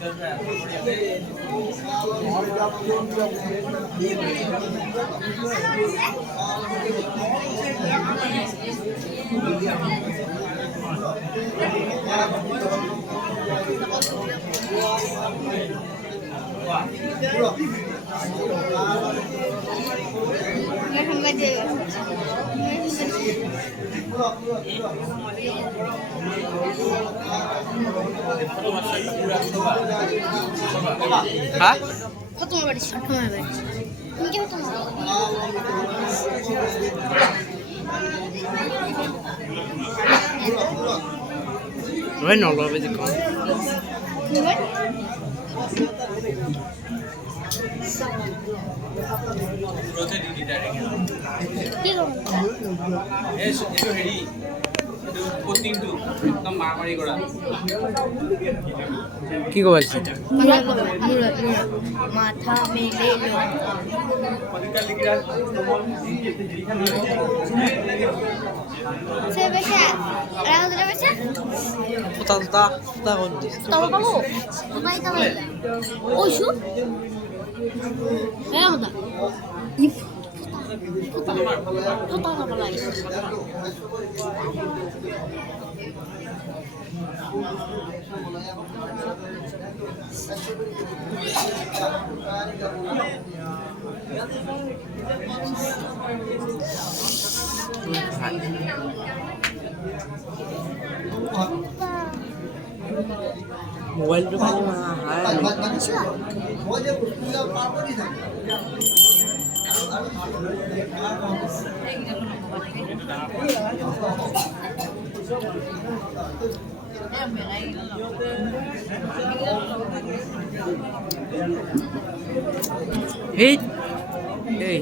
হ্যাঁ তোমাৰ বাড়ি তোমাৰ বাড়ি তুমি কেউ তোমাৰ ওই নলবে যে কোন কি কৰব এসো হেৰি কোটিংটো একদম মাৰমাৰি কৰা কি কইছে মাথা মেলে লো সে বেশা রাও ধরে বেশা ফুটা কোন দিস তাও বাবু ভাই তাও ওইশু হ্যাঁ কথা ইফ ফুটা না বলাই মোবাইল তো পানি হায় Hey, hey.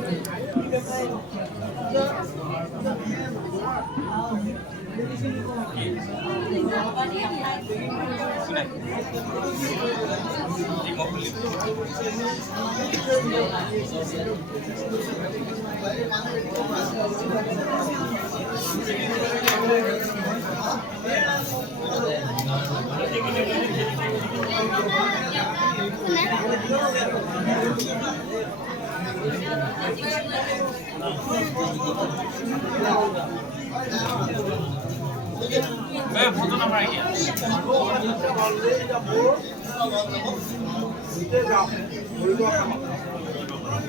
ফটো নাম্বাৰ কি